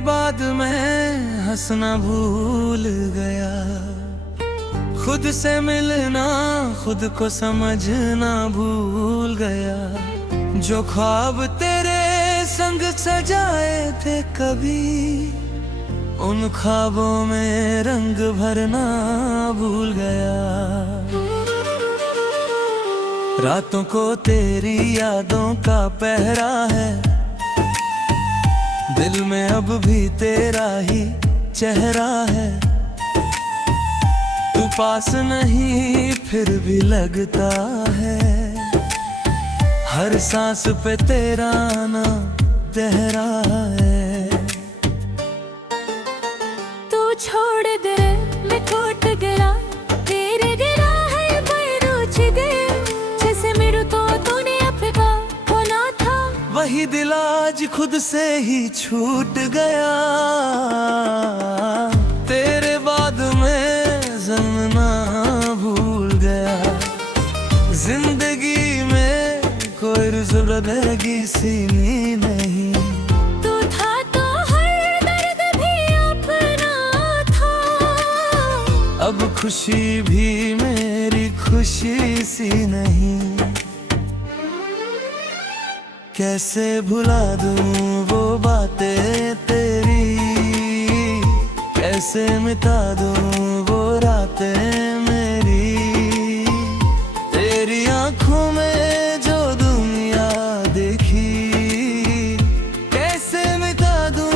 बाद मैं हंसना भूल गया, खुद से मिलना खुद को समझना भूल गया। जो ख्वाब तेरे संग सजाए थे कभी, उन ख्वाबों में रंग भरना भूल गया। रातों को तेरी यादों का पहरा है, दिल में अब भी तेरा ही चेहरा है। तू पास नहीं फिर भी लगता है, हर सांस पे तेरा नाम तहरा है। तू छोड़ दे मैं टूट गया, तेरे गिरा है मैं रुझ गया। जैसे मेरे तो तूने अपना होना था, वही दिल आज खुद से ही छूट गया। तेरे बाद मैं जमना भूल गया, जिंदगी में कोई रुज़लगी सीनी नहीं। तू था तो हर दर्द भी अपना था, अब खुशी भी मेरी खुशी सी नहीं। कैसे भुला दूं वो बातें तेरी, कैसे मिटा दूं वो रातें मेरी। तेरी आंखों में जो दुनिया देखी, कैसे मिटा दूं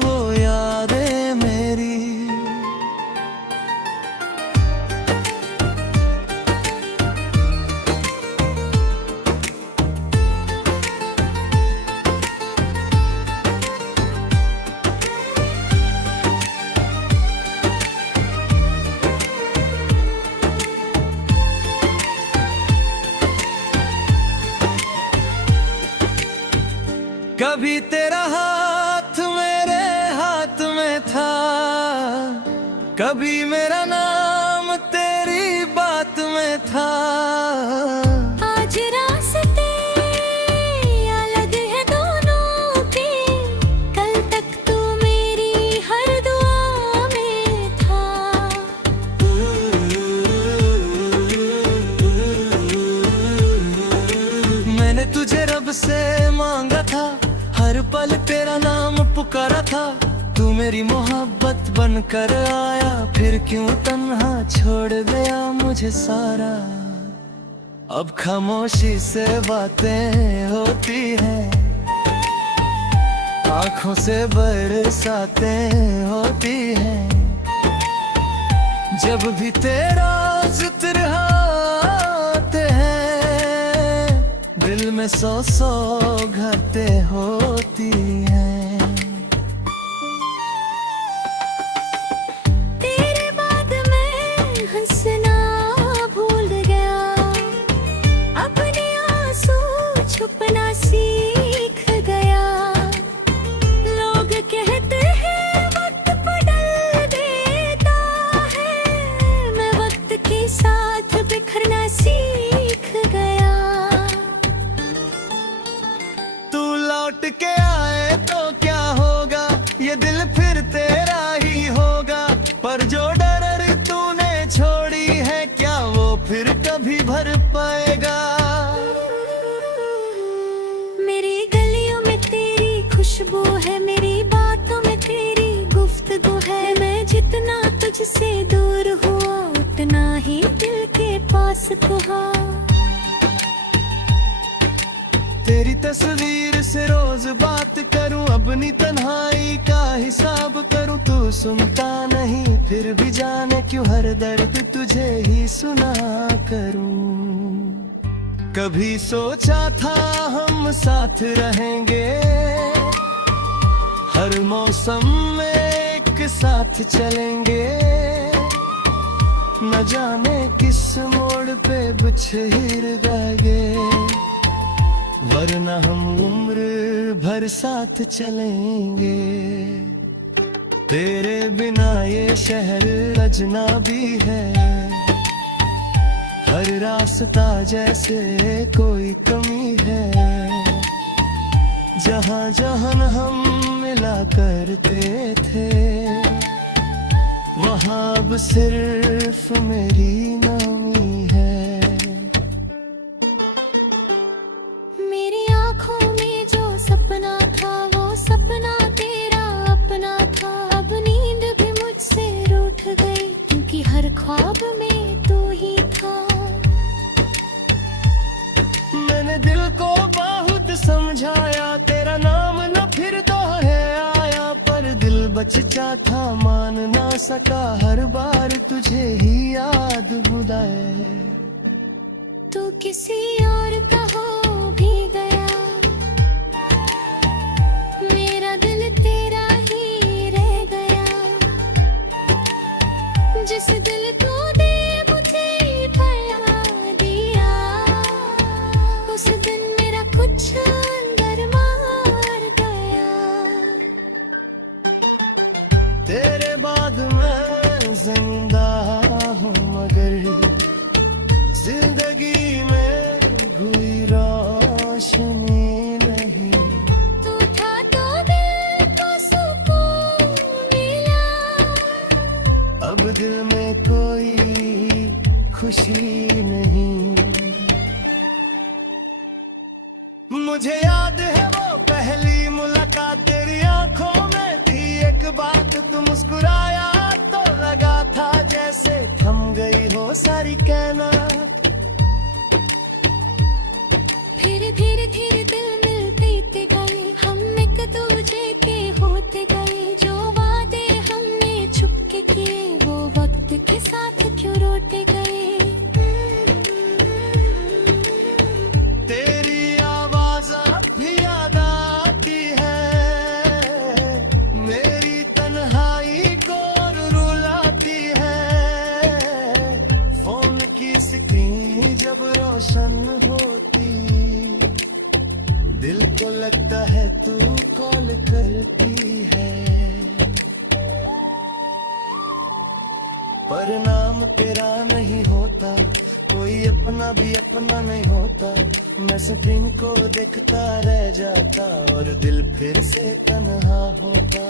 वो यादें मेरी। कभी तेरा हाथ मेरे हाथ में था, कभी मेरा नाम तेरी बात में था। आज रास्ते अलग है दोनों के, कल तक तू मेरी हर दुआ में था। मैंने तुझे रब से मांगा था, हर पल तेरा नाम पुकारा था। तू मेरी मोहब्बत बनकर आया, फिर क्यों तन्हा छोड़ गया मुझे सारा। अब खामोशी से बातें होती हैं, आंखों से बरसातें होती हैं। जब भी तेरा जिक्र आते हैं, दिल में सौ सौ घातें होती हैं। तेरे बाद मैं हंसना भूल गया, अपने आंसू छुपना सीख गया। लोग कहते हैं वक्त बदल देता है, मैं वक्त के साथ बिखरना सीख गया। तू लौट के आए तो क्या होगा, ये दिल फिर तेरा ही होगा। पर जो डर तूने छोड़ी है, क्या वो फिर कभी भर पाएगा। मेरी गलियों में तेरी खुशबू है, मेरी बातों में तेरी गुफ्तगू है। मैं जितना तुझसे दूर हुआ, उतना ही दिल के पास हुआ। तेरी तस्वीर से रोज बात करूं, अपनी तन्हाई का हिसाब करूं। तू सुनता नहीं फिर भी जाने क्यों हर दर्द तुझे ही सुना करूं। कभी सोचा था हम साथ रहेंगे, हर मौसम में एक साथ चलेंगे। न जाने किस मोड़ पे बिछड़ गए, वरना हम उम्र भर साथ चलेंगे। तेरे बिना ये शहर अजनबी है, हर रास्ता जैसे कोई कमी है। जहाँ जहाँ हम मिला करते थे, वहाँ अब सिर्फ मेरी नामी है। मेरी आंखों में जो सपना था वो सपना तेरा अपना था। अब नींद भी मुझसे रूठ गई क्योंकि हर ख्वाब में तू ही था। मैंने दिल को बहुत समझाया, तेरा नाम न फिर तो है आया, पर दिल बचता था मान ना सका, हर बार तुझे ही याद बुलाए। तू किसी और का हो भी गया, मेरा दिल तेरा ही रह गया। जिस दिल को दे मुझे पया दिया, उस दिन मेरा कुछ अंदर मार गया। तेरे बाद मैं जिंदा हूँ मगर जिंदगी में कोई रोशनी नहीं। तू था तो दिल को सुकून मिला, अब दिल में कोई खुशी नहीं। मुझे याद है वो पहली मुलाकात, तेरी आंखों में थी एक बात, तू मुस्कुराया तो लगा था जैसे थम गई हो सारी कायनात। फिर धीरे धीरे दिल मिलते गए, हम एक दूजे के होते गए। जो वादे हमने छुपके किए वो वक्त के साथ क्यों रोते गए। तेरी आवाज अब भी याद आती है, मेरी तन्हाई को रुलाती है। फोन की स्क्रीन जब रोशन होती, दिल को लगता है तू कॉल करती है, पर नाम तेरा नहीं होता, कोई अपना भी अपना नहीं होता। मैं स्क्रीन को देखता रह जाता और दिल फिर से तन्हा होता।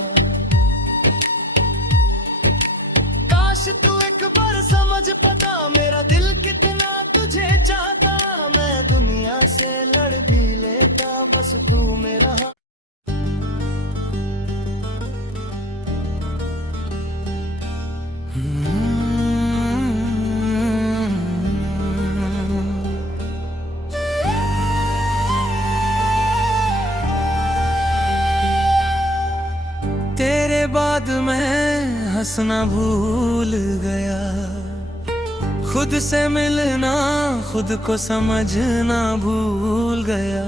काश तू एक बार समझ पाता मेरा दिल कितना तुझे चाहता। मैं दुनिया से लड़ भी लेता, बस तू मेरा तेरे बाद मैं हंसना भूल गया, खुद से मिलना खुद को समझना भूल गया।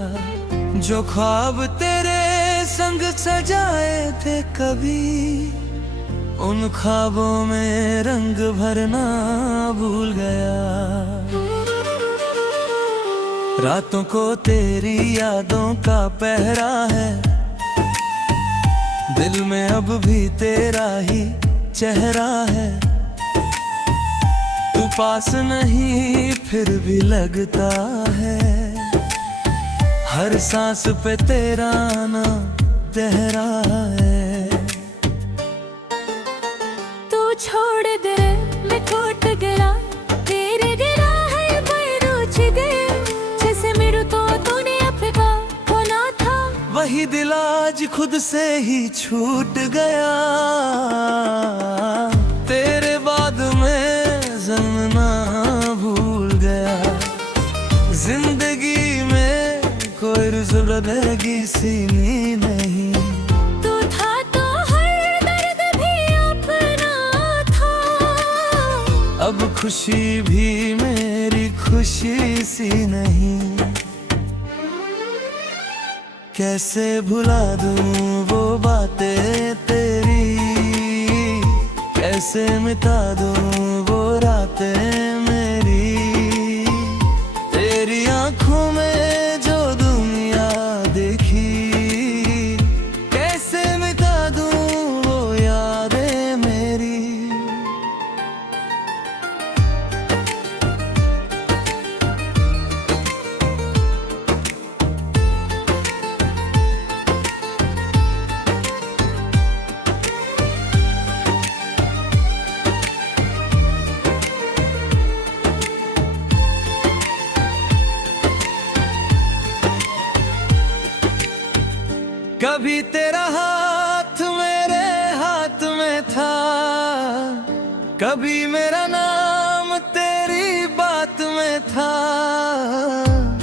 जो ख्वाब तेरे संग सजाए थे कभी, उन ख्वाबों में रंग भरना भूल गया। रातों को तेरी यादों का पहरा है, दिल में अब भी तेरा ही चेहरा है। तू पास नहीं फिर भी लगता है, हर सांस पे तेरा नाम तहरा है। तू छोड़ दे मैं टूट गया, तेरे गिरा है मैं रुझ गया। जैसे मेरे तो तूने अपना होना था, वही दिल आज खुद से ही छूट गया। तेरे बाद मैं जमना भूल गया, जिंदगी में कोई रुज़लगी सीनी नहीं। तू था तो हर दर्द भी अपना था, अब खुशी भी मेरी खुशी सी नहीं। कैसे भुला दूं वो बातें तेरी, कैसे मिटा दूं वो रातें मेरी। तेरी आंखों में जो दुनिया देखी, कैसे मिटा दूं वो यादें मेरी। कभी तेरा हाथ मेरे हाथ में था, कभी मेरा नाम तेरी बात में था।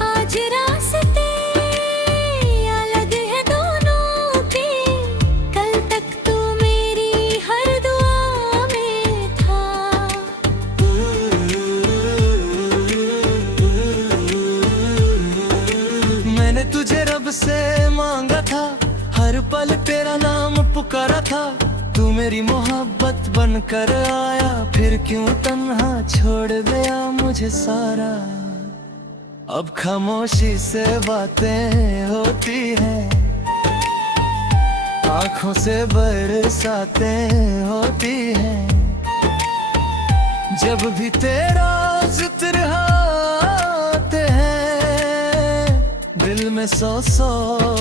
आज रास्ते अलग है दोनों के, कल तक तू मेरी हर दुआ में था। मैंने तुझे रब से मांगा था, हर पल तेरा नाम पुकारा था। तू मेरी मोहब्बत बनकर आया, फिर क्यों तन्हा छोड़ गया मुझे सारा। अब खामोशी से बातें होती हैं, आंखों से बरसातें होती हैं। जब भी तेरा जिक्र आते हैं, दिल में सौ सौ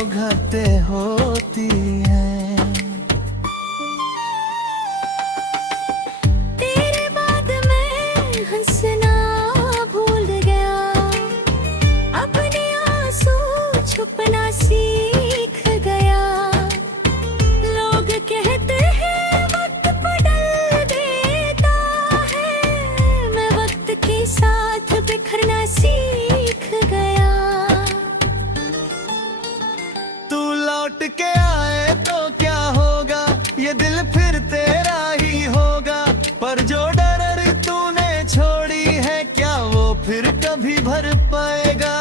घातें होती हैं। तेरे बाद मैं हंसना भूल गया, अपने आंसू छुपना सीख गया। लोग कहते हैं वक्त बदल देता है, मैं वक्त के साथ बिखरना सीख गया। तू लौट के आए तो क्या होगा, ये दिल फिर तेरा ही होगा। पर जो डर तूने छोड़ी है, क्या वो फिर कभी भर पाएगा।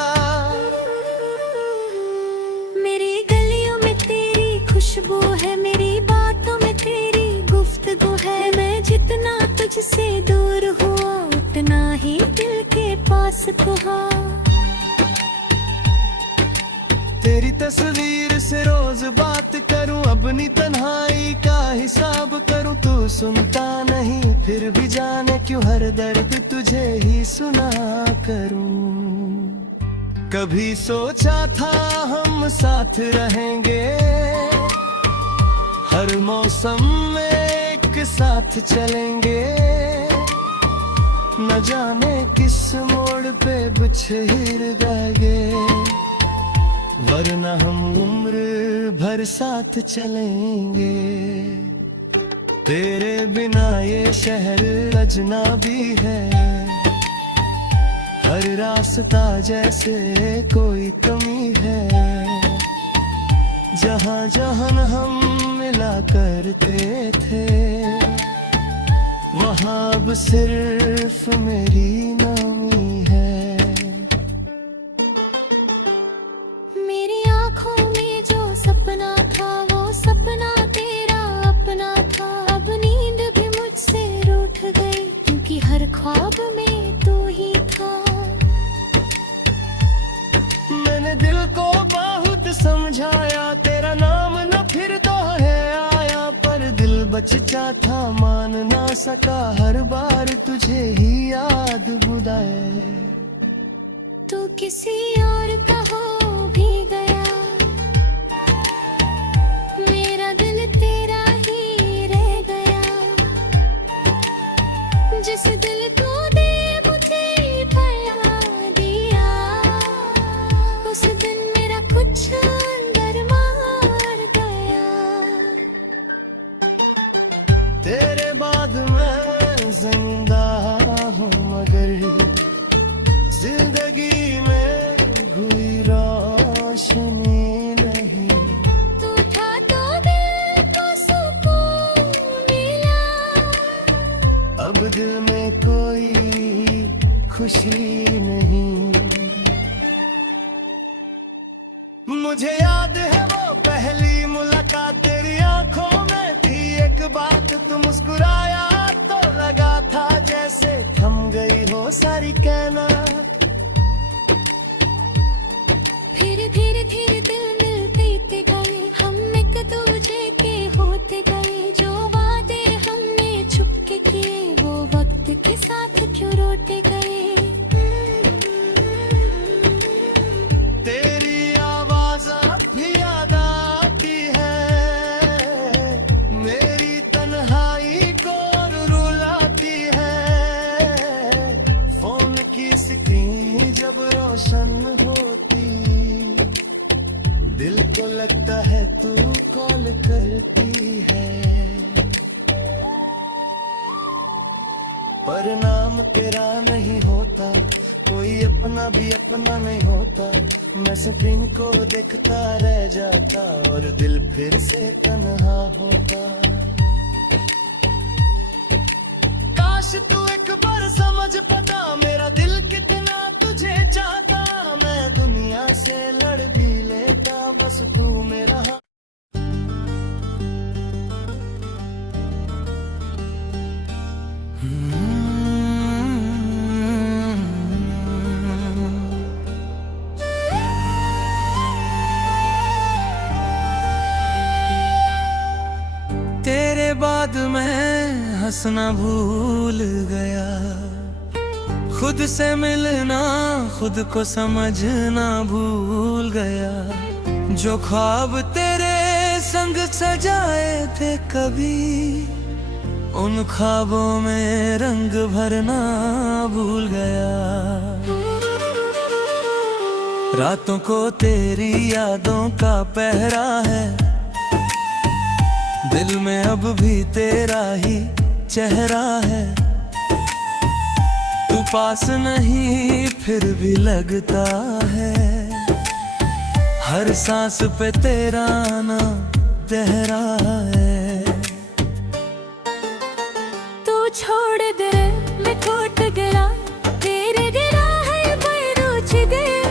मेरी गलियों में तेरी खुशबू है, मेरी बातों में तेरी गुफ्तगू है। मैं जितना तुझसे दूर हुआ, उतना ही दिल के पास था। तेरी तस्वीर से रोज बात करूं, अपनी तन्हाई का हिसाब करूं। तू सुनता नहीं, फिर भी जाने क्यों हर दर्द तुझे ही सुना करूं। कभी सोचा था हम साथ रहेंगे, हर मौसम में एक साथ चलेंगे। न जाने किस मोड़ पे बिछड़ गए, वरना हम उम्र भर साथ चलेंगे। तेरे बिना ये शहर अजनबी है, हर रास्ता जैसे कोई कमी है। जहाँ जहाँ हम मिला करते थे, वहाँ अब सिर्फ मेरी नामी है। मेरी आँखों में जो सपना था, वो सपना तेरा अपना था। अब नींद भी मुझसे रूठ गई, क्योंकि हर ख्वाब में तू ही था। मैंने दिल को बहुत समझाया, तेरा नाम न फिर दोहे आया। पर दिल बचता था, मान ना सका, हर बार तुझे ही याद बुलाए। तू किसी और का हो भी गया, मेरा दिल तेरा ही रह गया। जिस दिल को दे मुझे पया दिया, उस दिन मेरा कुछ अंदर मार गया। तेरे बाद मैं जिंदा हूँ, मगर जिंदगी में हुई रोशनी नहीं। तू था तो दिल को सुकून मिला, अब दिल में कोई खुशी नहीं। मुझे याद है वो पहली मुलाकात, तेरी आंखों में थी एक बात। तू मुस्कुराया तो लगा था जैसे थम गई हो सारी कायनात। फिर धीरे धीरे दिल मिलते गए, हम एक दूजे के होते गए। जो वादे हमने छुपके किए, वो वक्त के साथ क्यों रोते गए। तेरी आवाज अब भी याद आती है, मेरी तन्हाई को रुलाती है। फोन की स्क्रीन जब रोशन होती, लगता है तू कॉल करती है, पर नाम तेरा नहीं होता, कोई अपना भी अपना नहीं होता। मैं स्क्रीन को देखता रह जाता और दिल फिर से तन्हा होता। काश तू एक बार समझ पाता मेरा दिल कितना तुझे चाहता। मैं दुनिया से लड़ भी लेता, बस तू मेरा तेरे बाद मैं हंसना भूल गया, खुद से मिलना खुद को समझना भूल गया। जो ख्वाब तेरे संग सजाए थे कभी, उन ख्वाबों में रंग भरना भूल गया। रातों को तेरी यादों का पहरा है, दिल में अब भी तेरा ही चेहरा है। तू पास नहीं फिर भी लगता है, हर सांस पे तेरा नाम तेरा है। तू छोड़ दे मैं टूट गया, तेरे गिरा है मैं रुझ गया।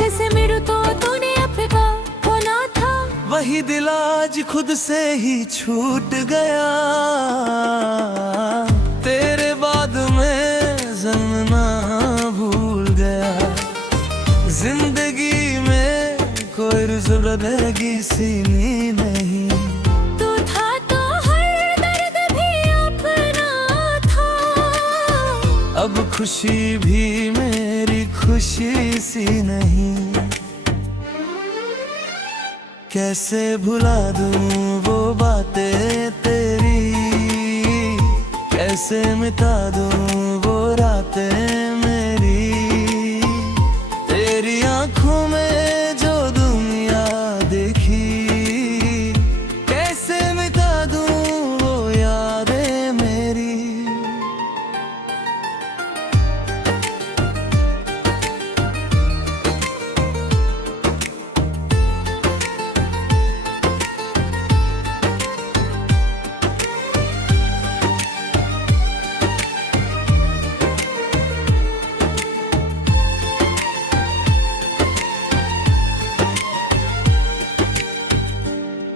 जैसे मेरे तो तूने अपना होना था, वही दिल आज खुद से ही छूट गया। तेरे बाद मैं जमना भूल गया, जिंदगी में कोई रुज़लगी सीनी नहीं। तू था तो हर दर्द भी अपना था, अब खुशी भी मेरी खुशी सी नहीं। कैसे भुला दूं वो बातें तेरी, कैसे मिटा दूं वो रातें मेरी। तेरी आंखों में जो दुनिया देखी, कैसे मिटा दूं वो यादें मेरी।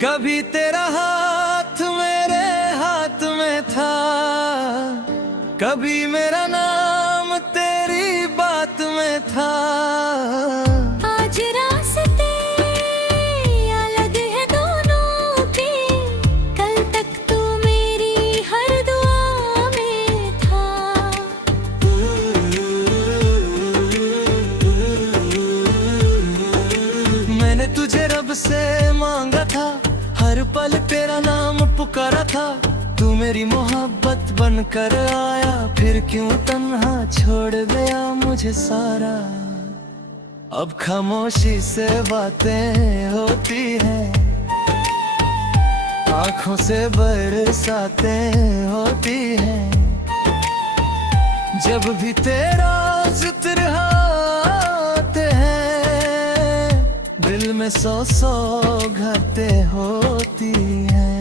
कभी तेरा हाथ मेरे हाथ में था, कभी मेरा नाम तेरी बात में था। आज रास्ते अलग है दोनों के, कल तक तू मेरी हर दुआ में था। मैंने तुझे रब से मांगा था, हर पल तेरा नाम पुकारा था। तू मेरी मोहब्बत बनकर आया, फिर क्यों तन्हा छोड़ गया मुझे सारा। अब खामोशी से बातें होती हैं, आंखों से बरसातें होती हैं। जब भी तेरा जिक्र आते हैं, दिल में सौ सौ घातें होती हैं।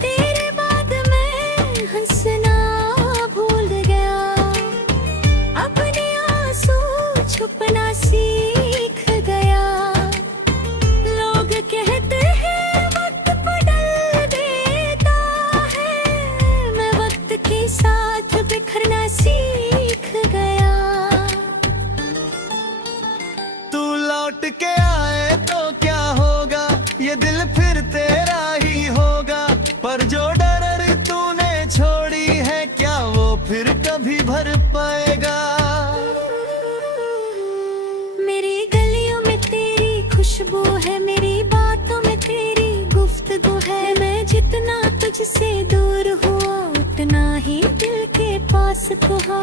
तेरे बाद मैं हंसना भूल गया, अपने आंसू छुपना सीख गया। लोग कहते हैं वक्त बदल देता है, मैं वक्त के साथ बिखरना सीख गया। तू लौट के आए तो क्या होगा, ये दिल फिर तेरा ही होगा। पर जो डर तूने छोड़ी है, क्या वो फिर कभी भर पाएगा। मेरी गलियों में तेरी खुशबू है, मेरी बातों में तेरी गुफ्तगू है। मैं जितना तुझसे दूर हुआ, उतना ही दिल के पास हुआ।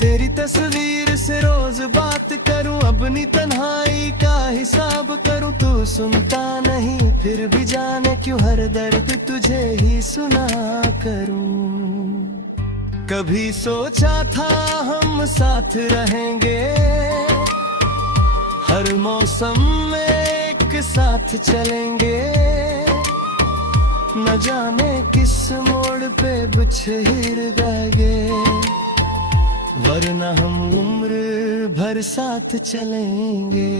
तेरी तस्वीर से रोज बात करूं, अपनी तन्हाई का हिसाब करूं, तू सुनता नहीं फिर भी जाने क्यों हर दर्द तुझे ही सुना करूं। कभी सोचा था हम साथ रहेंगे, हर मौसम में एक साथ चलेंगे, न जाने किस मोड़ पे बिछड़ गए, वरना हम उम्र भर साथ चलेंगे।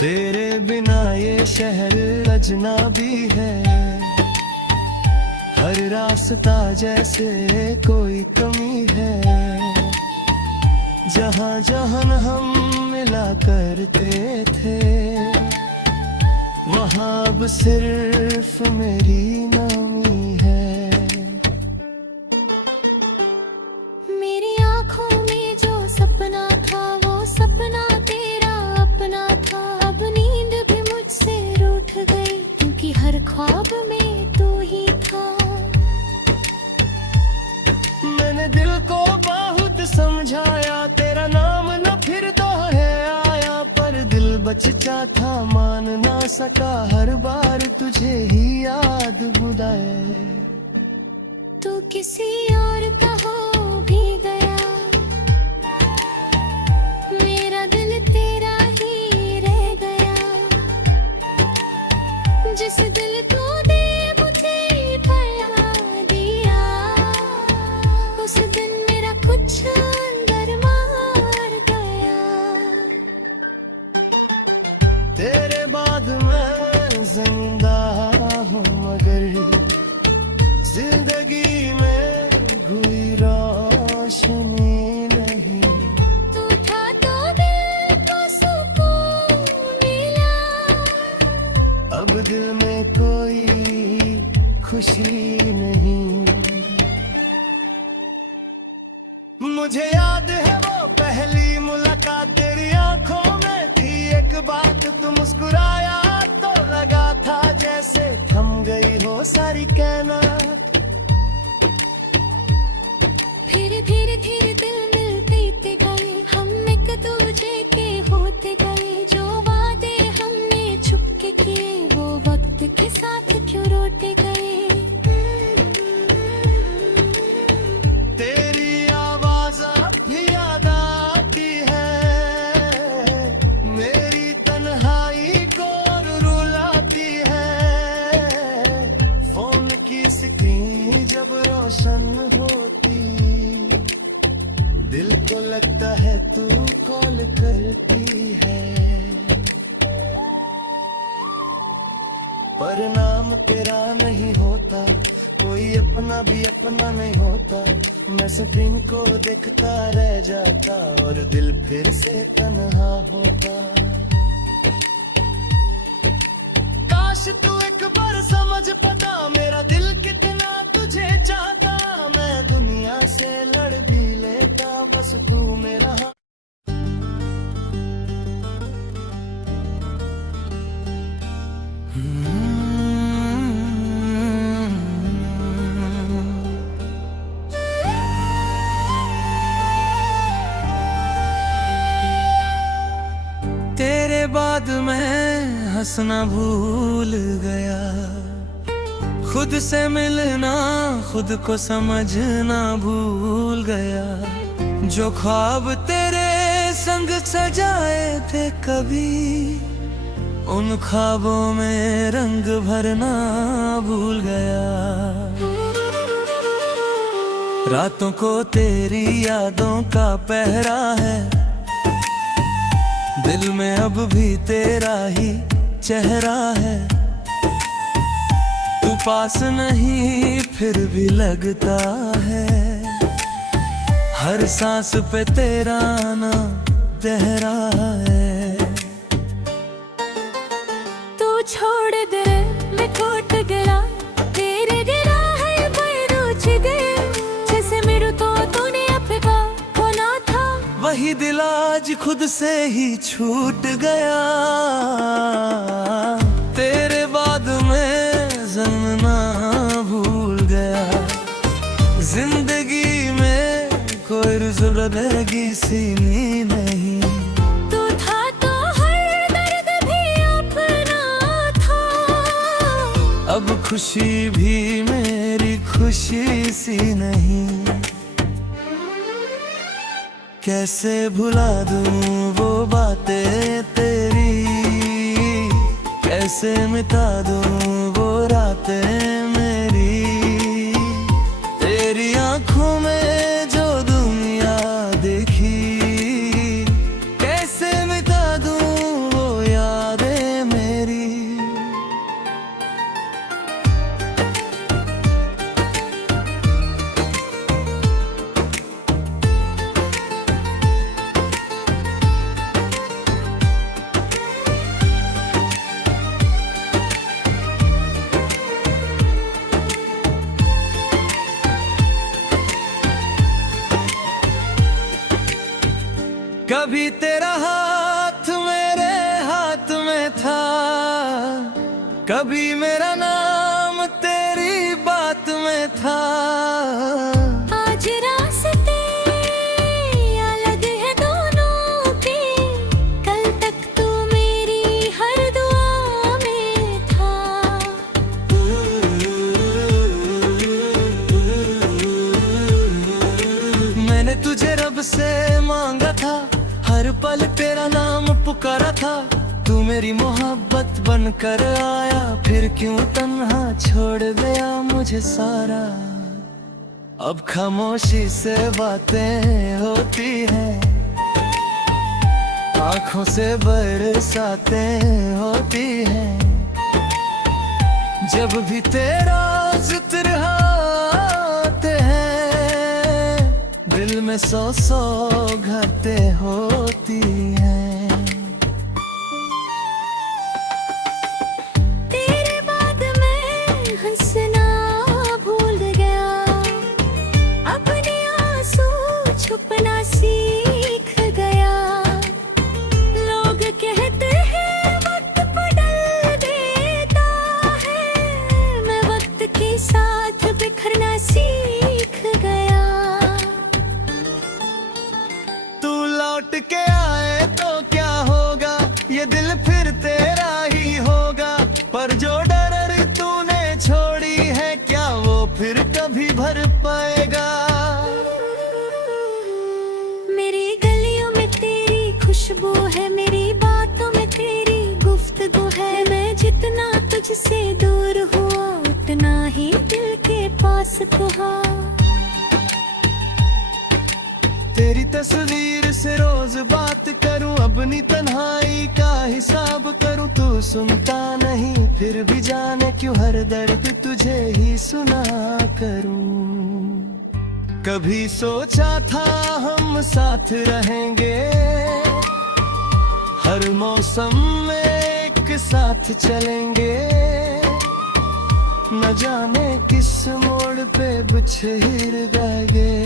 तेरे बिना ये शहर अजनबी है, हर रास्ता जैसे कोई कमी है, जहाँ जहाँ हम मिला करते थे, वहाँ अब सिर्फ मेरी नामी है। मेरी आँखों में जो सपना था वो सपना तेरा अपना था, अब नींद भी मुझसे रूठ गई क्योंकि हर ख्वाब में तू ही था। मैंने दिल को बहुत समझाया, तेरा नाम न फिर दोहे आया, पर दिल बचता था मान ना सका, हर बार तुझे ही याद बुलाए। तू किसी और का हो भी गया, मेरा दिल तेरा ही रह गया, जिस दिल को दे मुझे फैला दिया, उस दिन मेरा कुछ अंदर मार गया। तेरे बाद मैं जिंदा हूँ मगर जिंदगी में हुई रोशनी नहीं। तू था तो दिल को सुकून मिला, अब दिल में कोई खुशी नहीं। मुझे याद है वो पहली मुलाकात, तेरी आंखों में थी एक बात, तू मुस्कुराया तो लगा था जैसे थम गई हो सारी कायनात। फिर धीरे धीरे दिल मिलते गए, हम एक दूजे के होते गए, जो वादे हमने छुपके किए वो वक्त के साथ क्यों रोते गए। तेरी आवाज अब भी याद आती है, मेरी तन्हाई को रुलाती है, फोन की स्क्रीन जब रोशन होती, दिल को लगता है तू कॉल करती है, पर नाम तेरा नहीं होता, कोई अपना भी अपना नहीं होता, मैं स्क्रीन को देखता रह जाता और दिल फिर से तन्हा होता। काश तू एक बार समझ पाता मेरा दिल कितना तुझे चाहता, मैं दुनिया से लड़ भी लेता बस तू मेरा। तेरे बाद मैं हंसना भूल गया, खुद से मिलना खुद को समझना भूल गया, जो ख्वाब तेरे संग सजाए थे कभी, उन ख्वाबों में रंग भरना भूल गया। रातों को तेरी यादों का पहरा है, दिल में अब भी तेरा ही चेहरा है, तू पास नहीं फिर भी लगता है, हर सांस पे तेरा नाम तहरा है। तू छोड़ दे मैं टूट गया, तेरे गिरा है मैं रुझ गया, जैसे मेरे को तूने अपना होना था, वही दिल आज खुद से ही छूट गया। तेरे बाद मैं जमना भूल गया, जिंदगी में कोई ज़रूरत लगेगी सीनी नहीं। तू था तो हर दर्द भी अपना था, अब खुशी भी मेरी खुशी सी नहीं। कैसे भुला दूं वो बातें तेरी, कैसे मिटा दूं वो रातें मेरी। तेरी आंखों में जो दुनिया देखी, कैसे मिटा दूं वो यादें मेरी। कभी तेरा हाथ मेरे हाथ में था, कभी मेरा नाम तेरी बात में था। आज रास्ते अलग है दोनों के, कल तक तू मेरी हर दुआ में था। मैंने तुझे रब से मांगा था, हर पल तेरा नाम पुकारा था। तू मेरी मोहब्बत बनकर आया, फिर क्यों तन्हा छोड़ गया मुझे सारा। अब खामोशी से बातें होती हैं, आंखों से बरसातें होती हैं। जब भी तेरा जिक्र आते हैं, दिल में सौ सौ घातें होती हैं। तेरे बाद मैं हंसना भूल गया, अपने आंसू छुपना सीख गया। लोग कहते हैं वक्त बदल देता है, मैं वक्त के साथ बिखरना सीख गया। तू लौट के आए तो क्या होगा, ये दिल फिर तेरा ही होगा। पर जो डर तूने छोड़ी है, क्या वो फिर कभी भर पाएगा। मेरी गलियों में तेरी खुशबू है, मेरी बातों में तेरी गुफ्तगू है। मैं जितना तुझसे दूर हुआ, उतना ही दिल के पास था। तेरी तस्वीर से रोज बात करूं, अपनी तन्हाई का हिसाब करूं। तू सुनता नहीं फिर भी जाने क्यों हर दर्द तुझे ही सुना करूं। कभी सोचा था हम साथ रहेंगे, हर मौसम में एक साथ चलेंगे। न जाने किस मोड़ पे बिछड़ गए,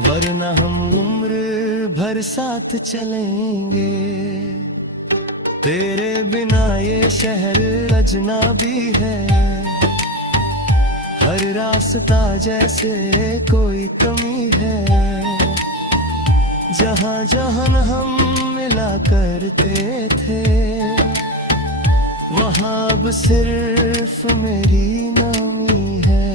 वरना हम उम्र भर साथ चलेंगे। तेरे बिना ये शहर अजनबी है, हर रास्ता जैसे कोई कमी है। जहाँ जहाँ हम मिला करते थे, वहाँ अब सिर्फ मेरी नामी है।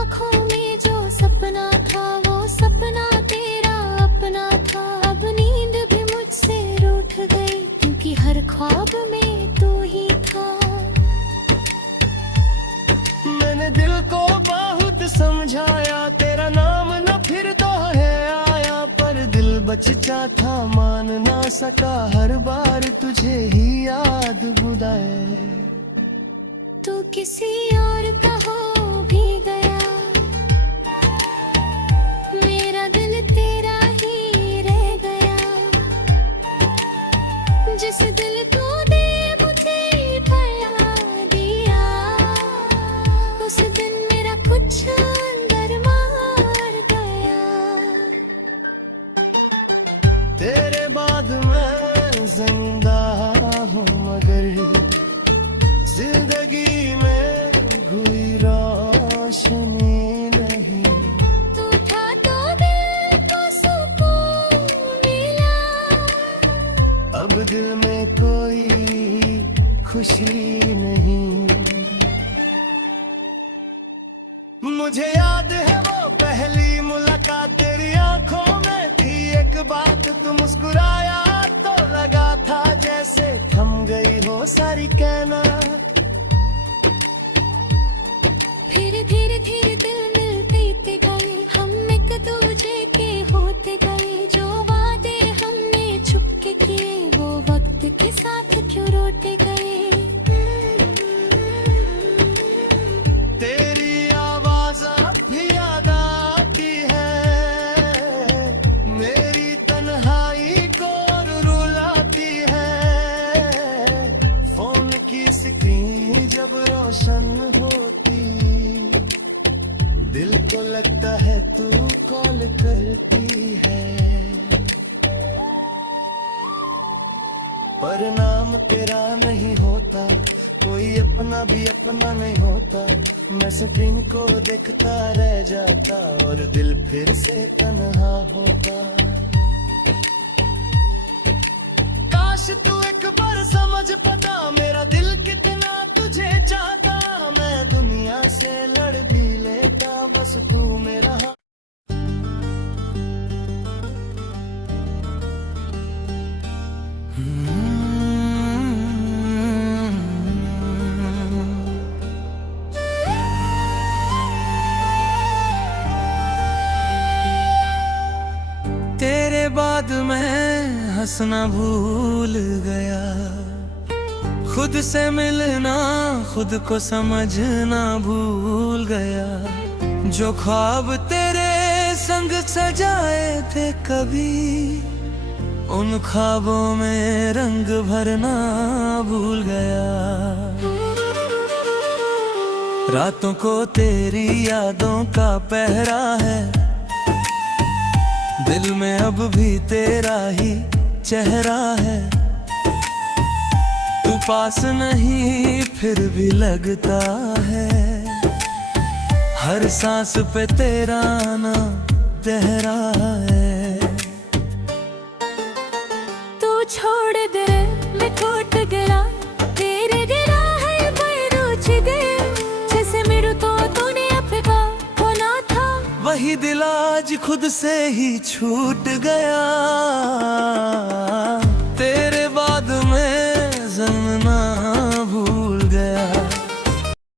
आँखों में जो सपना था, वो सपना तेरा अपना था। अब नींद भी मुझसे रूठ गई, क्योंकि हर ख्वाब में तू ही था। मैंने दिल को बहुत समझाया, तेरा नाम न फिर दोहे आया। पर दिल बचता था, मान ना सका, हर बार तुझे ही याद बुलाए। तू किसी और का हो भी गया, मेरा दिल तेरा ही रह गया। जिस दिल को दे मुझे फैला दिया, उस दिन मेरा कुछ अंदर मार गया। तेरे बाद मैं जिंदा हूँ, मगर जिंदगी में हुई रोशन सारी कहना। फिर धीरे धीरे दिल मिलते गए, हम एक दूजे के होते गए। जो वादे हमने छुपके किए, वो वक्त के साथ क्यों रोते गए। तेरी आवाज अब भी याद आती है, मेरी तन्हाई को रुलाती है। फोन की स्क्रीन जब रोशन होती, दिल को लगता है तू कॉल करती है। पर नाम तेरा नहीं होता, कोई अपना भी अपना नहीं होता। मैं स्क्रीन को देखता रह जाता और दिल फिर से तन्हा होता। काश तू एक बार समझ पाता, मेरा दिल कितना तुझे चाहता। मैं दुनिया से लड़ भी लेता, बस तू मेरा। तेरे बाद मैं हंसना भूल गया, खुद से मिलना, खुद को समझना भूल गया। जो ख्वाब तेरे संग सजाए थे कभी, उन ख्वाबों में रंग भरना भूल गया। रातों को तेरी यादों का पहरा है, दिल में अब भी तेरा ही चेहरा है। तू पास नहीं फिर भी लगता है, हर सांस पे तेरा नाम तहरा है। तू छोड़ दे मैं टूट गया, तेरे गिरा है मैं रुझ गया। जैसे मेरे तो तूने अपना होना था, वही दिल आज खुद से ही छूट गया।